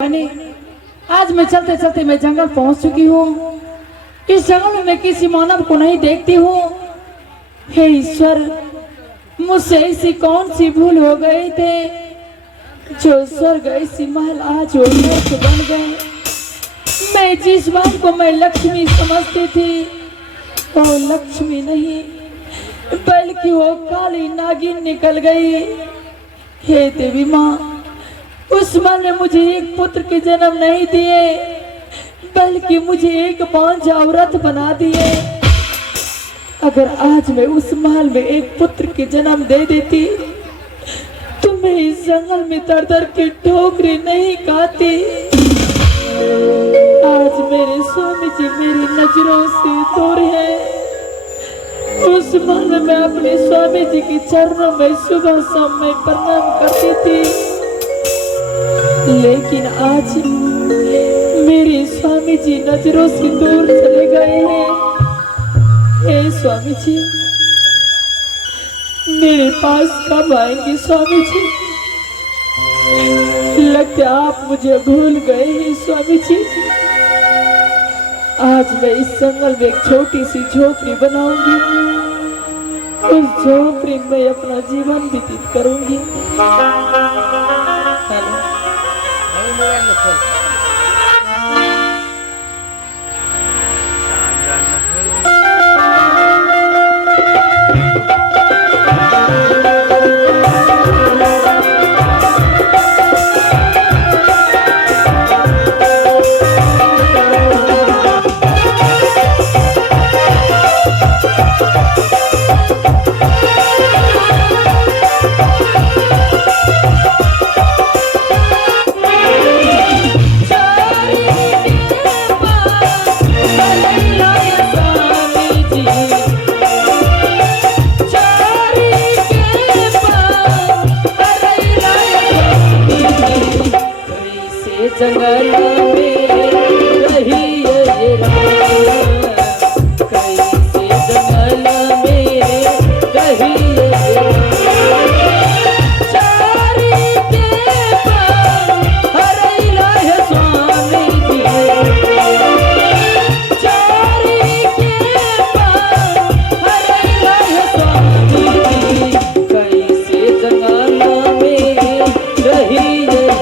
आज मैं चलते चलते मैं जंगल पहुंच चुकी हूँ। इस जंगल में मैं किसी मानव को नहीं देखती हूँ। हे ईश्वर, मुझसे ऐसी कौन सी भूल हो गई थे जो स्वर्ग ऐसी महल आज वो नर्क बन गए। मैं जिस बात को मैं लक्ष्मी समझती थी वो लक्ष्मी नहीं बल्कि वो काली नागिन निकल गई। हे देवी माँ, उस माँ ने मुझे एक पुत्र के जन्म नहीं दिए बल्कि मुझे एक बांझा औरत बना दिए। अगर आज मैं उस महल में एक पुत्र के जन्म दे देती तो मैं इस जंगल में दर दर की ठोकरें नहीं खाती। आज मेरे स्वामी जी मेरी नजरों से दूर है। उस महल में अपने स्वामी जी के चरणों में सुबह शाम में प्रणाम करती थी, लेकिन आज मेरे स्वामी जी नजरों से दूर चले गए हैं। हे स्वामी जी, मेरे पास कब आएंगे स्वामी जी? लगता आप मुझे भूल गए हैं स्वामी जी। आज मैं इस जंगल में एक छोटी सी झोपड़ी बनाऊंगी। उस झोपड़ी में अपना जीवन व्यतीत करूंगी। जंगल में रही कैसे जंगल में रही चारी के पार हरैला है स्वामी जी। चारी के पार हरैला है स्वामी जी। कैसे जंगल में रही रही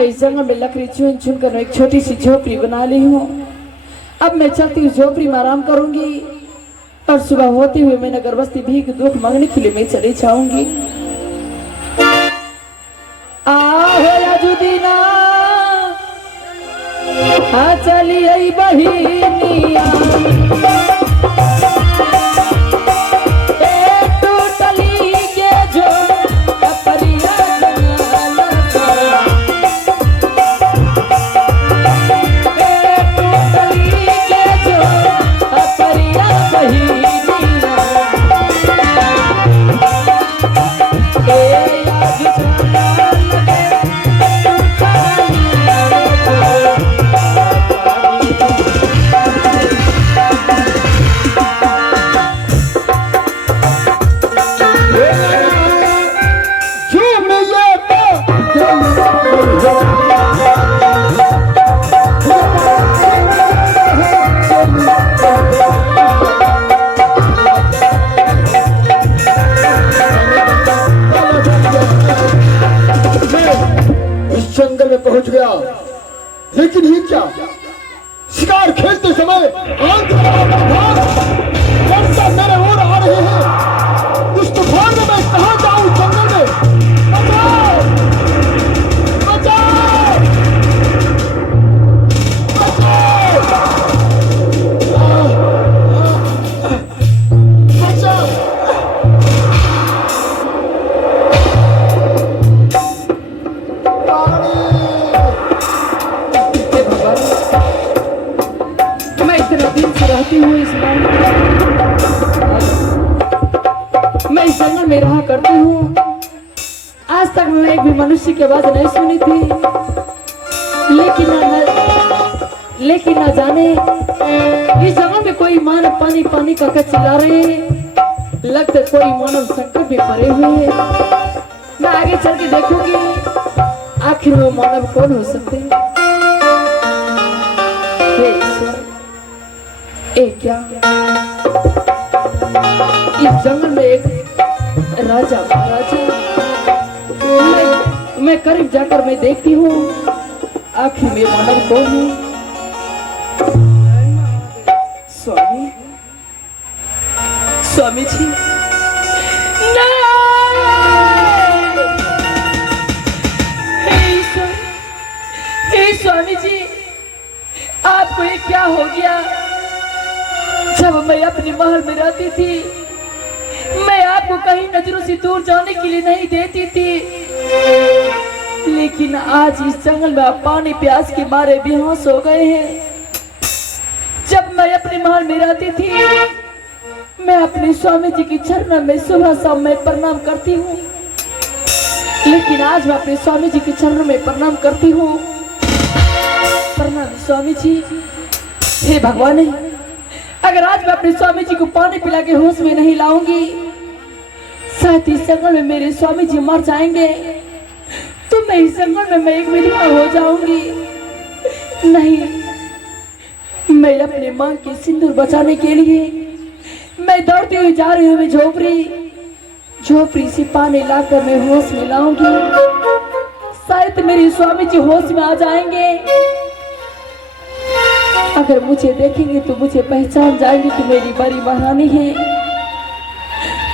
मैं इस जंगल में लकड़ी चुन चुन कर एक छोटी सी झोपड़ी बना ली हूँ। अब मैं चलती हूँ झोपड़ी में आराम करूंगी और सुबह होते हुए मैं नगर बस्ती भीख दुख मांगने के लिए मैं चली जाऊंगी। जुदीना चली आई बहिनिया पहुंच गया, लेकिन ये क्या शिकार खेलते समय वर्षा मेरे ओर आ रहे हैं। इस तूफान में मैं कहां जाऊं? जंगल में बचाओ, बचाओ, बचाओ, मैं इस जंगल में रहा करती हूँ। आज तक मैं एक भी मनुष्य की आवाज नहीं सुनी थी, लेकिन न जाने इस जंगल में कोई मानव पानी पानी करके चिल्ला रहे हैं। लगता कोई मानव संकट में पड़े हुए हैं। मैं आगे चल के देखूंगी आखिर वो मानव कौन हो सकते हैं। क्या इस जंगल में एक राजा महाराजा, मैं करीब जाकर मैं देखती हूँ आखिर में मानव कौन है। स्वामी, स्वामी जी, हे स्वामी जी, आपको ये क्या हो गया? जब मैं अपनी महल में रहती थी, मैं आपको कहीं नजरों से दूर जाने के लिए नहीं देती थी, लेकिन आज इस जंगल में आप पानी प्यास के मारे बेहोश हो गए हैं। जब मैं अपने महल में रहती थी, मैं अपने स्वामी जी की चरणों में सुबह शाम में प्रणाम करती हूँ, लेकिन आज मैं अपने स्वामी जी के चरणों में प्रणाम करती हूँ। प्रणाम स्वामी जी। हे भगवान, अगर आज मैं अपने स्वामी जी को पानी पिला के होश में नहीं लाऊंगी, शायद इस जंगल में मेरे स्वामी जी मर जाएंगे, तो मैं इस जंगल में मैं एक विधवा हो जाऊंगी। नहीं, मैं अपने मां के सिंदूर बचाने के लिए मैं दौड़ती हुई जा रही हूँ। झोपड़ी से पानी लाकर मैं होश में लाऊंगी, शायद मेरे स्वामी जी होश में आ जाएंगे। अगर मुझे देखेंगे तो मुझे पहचान जाएंगे कि मेरी बड़ी महारानी है।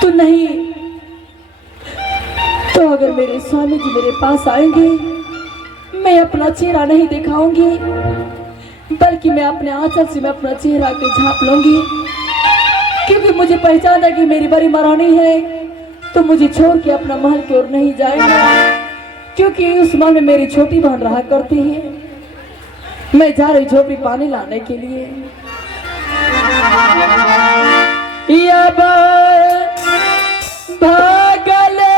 तो नहीं, तो अगर मेरे स्वामी जी मेरे पास आएंगे, मैं अपना चेहरा नहीं दिखाऊंगी, बल्कि मैं अपने आंचल से मैं अपना चेहरा के झांप लूंगी, क्योंकि मुझे पहचान है कि मेरी बड़ी महारानी है। तो मुझे छोड़ के अपना महल की ओर नहीं जाएगा, क्योंकि उस महल में मेरी छोटी बहन रहा करती है। मैं जा रही झोपड़ी पानी लाने के लिए। भागले